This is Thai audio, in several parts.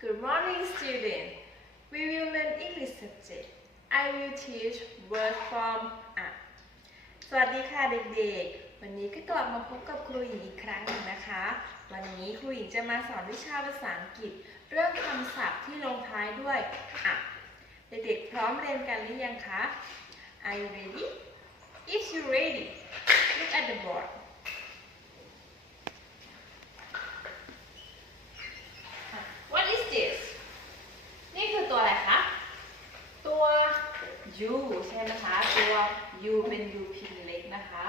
Good morning, student. We will learn English subject. I will teach word from up. สวัสดีค่ะเด็กๆ วันนี้ก็กลับมาพบกับครูหญิงอีกครั้งหนึ่งนะคะ วันนี้ครูหญิงจะมาสอนวิชาภาษาอังกฤษ เรื่องคำศัพท์ที่ลงท้ายด้วย up เด็กๆ พร้อมเรียนกันหรือยังคะ Are you ready? If you ready, look at the board. What is this? นี่คือตัวอะไรคะ ตัว U ใช่ไหมคะ ตัว U เป็น U พิมพ์เล็กนะคะ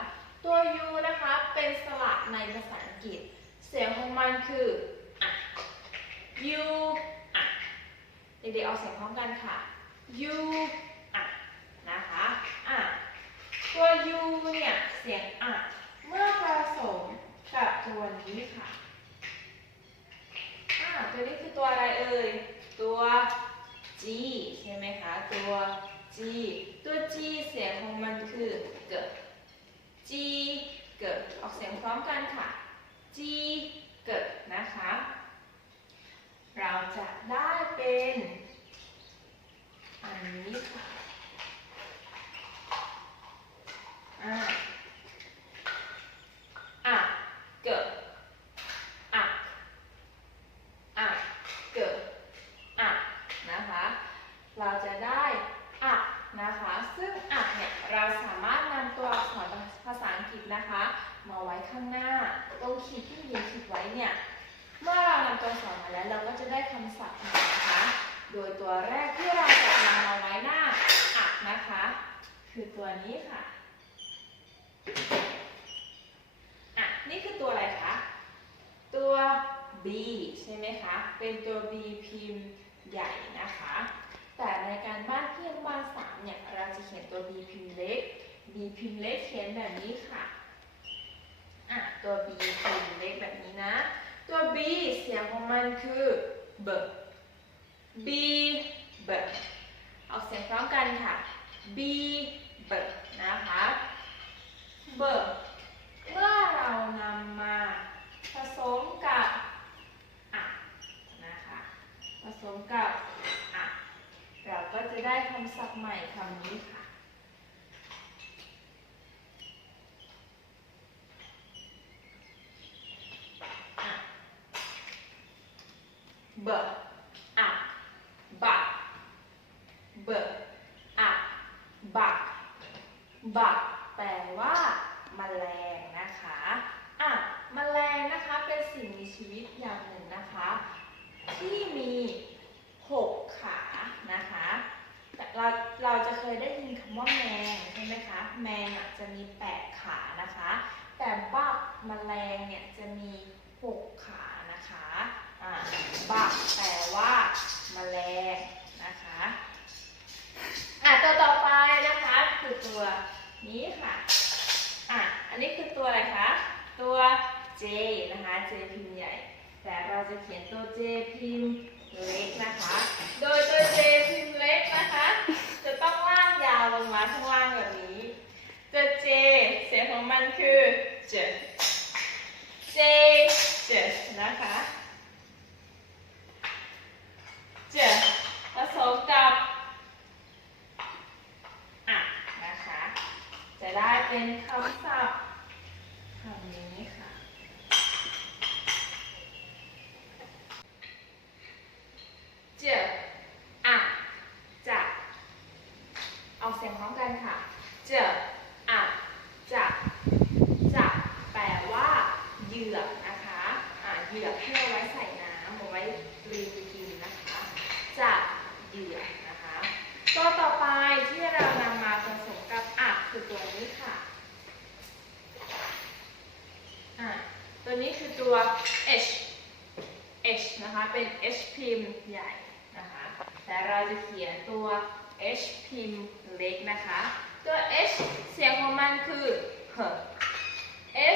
ตัว U นะคะ เป็นสระในภาษาอังกฤษ เสียงของมันคืออะ U อะเด็กๆเอาเสียงพร้อมกันค่ะ U อะนะคะอะตัว U เนี่ยเสียงอะเมื่อผสมกับตัวนี้ค่ะอ่าตัวนี้คือตัวอะไรเอ่ยตัว G ใช่ไหมคะ ตัว G ตัว G เสียงของมันคือเกิด G เกิดออกเสียงพร้อมกันค่ะ G เกิดนะคะ เราจะได้เป็น อันนี้ค่ะอ่าอะเกิดอะ อะเกิดอะนะคะ เราจะได้อะนะคะ ซึ่งอะเนี่ยเราสามารถนำตัวอักษรภาษาอังกฤษนะคะ มาไว้ข้างหน้า ตรงขีดที่ยิงขีดไว้เนี่ย เมื่อเรานำตัวสอักษรมาแล้วเราก็จะได้คำศัพท์มานะคะ โดยตัวแรกที่เราจะนำมาไว้หน้าอะนะคะ คือตัวนี้ค่ะอะ นี่คือตัวอะไรคะ ตัว B ใช่ไหมคะ เป็นตัว B พิมพ์ใหญ่นะคะ แต่ในการบ้านเพื่อนบ้านสามเนี่ย เราจะเขียนตัว B พิมพ์เล็ก B พิมพ์เล็กเขียนแบบนี้ค่ะ อะ ตัว B พิมพ์เล็กแบบนี้นะ ตัว B เสียงของ มันคือ B B B เอาเสียงพร้อมกันค่ะ B B นะคะ B เมื่อเรานำมาผสมกับอะนะคะ ผสมกับอะเราก็จะได้คำศัพท์ใหม่คำนี้ค่ะ เบอะบักเบอะบักบักแปลว่าแมลงนะคะอะแมลงนะคะเป็นสิ่งมีชีวิตอย่างหนึ่งนะคะ ที่มีหกขานะคะเราเราจะเคยได้ยินคำว่าแมงใช่ไหมคะ แมงอะจะมีแปดขานะคะ แต่บักแมลงเนี่ยจะมีหกขานะคะ บักแปลว่าแมลงนะคะอะตัวต่อไปนะคะคือตัวนี้ค่ะอะอันนี้คือตัวอะไรคะตัว J นะคะ J พิมพ์ใหญ่ แต่เราจะเขียนตัว J พิมพ์เล็กนะคะ โดยตัว J พิมพ์เล็กนะคะ จะต้องล่ากยาวลงมาข้างล่างแบบนี้ตัว J เสียงของมันคือ J J J นะคะ J ผสมกับอะนะคะ จะได้เป็นคำศัพท์คำนี้ค่ะ เจออะจะออกเสียงพร้อมกันค่ะ เจออะจะจะแปลว่าเหยือกนะคะอ่าเหยือกที่เอาไว้ใส่น้ำเอาไว้รีบกินนะคะจะเหยือกนะคะตัวต่อไปที่เรานำมาผสมกับอะคือตัวนี้ค่ะอ่า ตัว h h นะคะเป็น h พิมพ์ใหญ่นะคะแต่เราจะเขียนตัว h พิมพ์เล็กนะคะตัว h เสียงของมันคือเห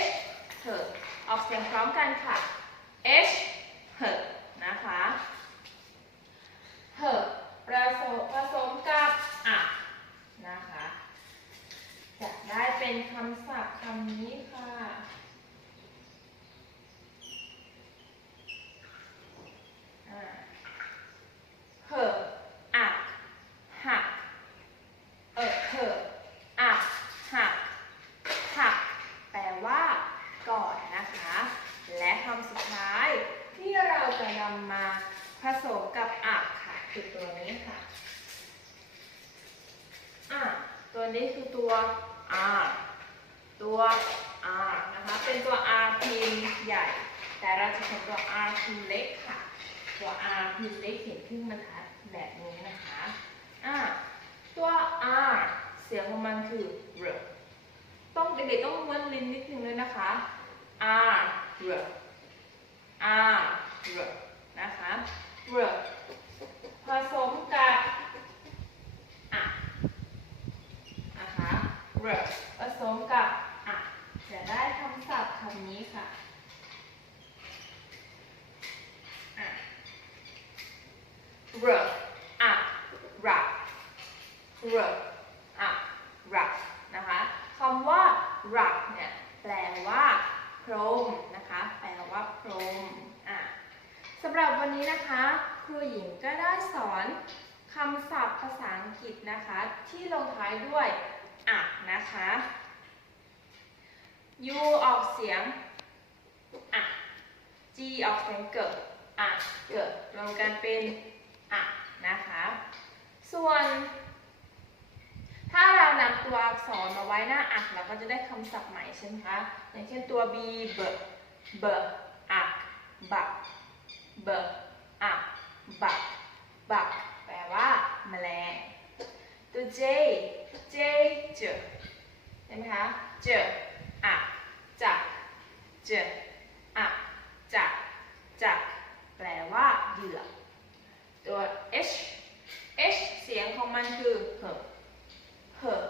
h เหออกเสียงพร้อมกันค่ะ h เหนะคะเหผสมผสมกับอะนะคะ จะได้เป็นคำศัพท์คำนี้ค่ะ อ่าำมาผสมกับอักค่ะ คือตัวนี้ค่ะอะตัวนี้คือตัว R ตัว R นะคะ เป็นตัว R พิมพ์ใหญ่ แต่เราจะใช้ตัว R พิมพ์เล็กค่ะ ตัว R พิมพ์เล็กเขียนครึ่งบรรทัดแบบนี้นะคะอะตัว R เสียงของมันคือ r ต้องเด็กๆต้องม้วนลิ้นนิดนึงเลยนะคะ R r R r นะคะ r ผสมกับอะนะคะ r ผสมกับอะจะได้คำศัพท์คำนี้ค่ะอะ r อะ rap r อะ rap นะคะคำ ว่า rap เนี่ยแปลว่าพรมนะคะ แปลว่าพรมอะสำหรับวันนี้นะคะ ครูหญิงก็ได้สอนคำศัพท์ภาษาอังกฤษนะคะ ที่ลงท้ายด้วยอะนะคะ U ออกเสียงอะ G ออกเสียงเกิดอะเกิดรวมกันเป็นอะนะคะ ส่วน ถ้าเรานำตัว อักษรมาไว้หน้าอักเราก็จะได้คำศัพท์ใหม่ใช่ไหมคะ อย่างเช่นตัว b เบเบอักบักเบอักบักบักแปลว่าแมลง ตัว j j เจอใช่ไหมคะเจออักจักเจออักจักจักแปลว่าเหยื่อ ตัว h h เสียงของมันคือเห เหอะ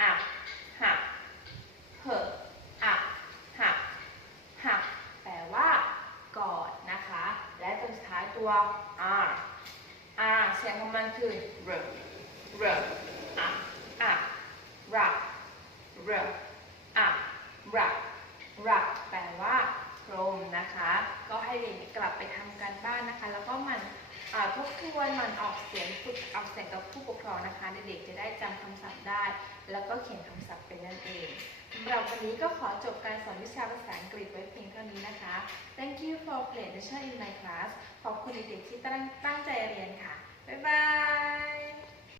อะหักเหอะอะหักหักแปลว่ากอดนะคะ และตัวสุดท้ายตัว r r เสียงของมันคือ r r อะอะรัก r อะรักรักแปลว่าพรมนะคะ ก็ให้เด็กๆกลับไปทำการบ้านนะคะ แล้วก็หมันอ่าทบทวนหมันออกเสียงฝึกออ กับผู้ปกครองนะคะ เด็กๆจะได้จำคำศัพท์ได้ แล้วก็เขียนคำศัพท์เป็นนั่นเองสำหรับวันนี้ก็ขอจบการสอนวิชาภาษาอังกฤษไว้เพียงเท่านี้นะคะ Thank you for playing the show in my class ขอบคุณเด็กๆที่ตั้งตั้งใจเรียนค่ะ บ๊ายบาย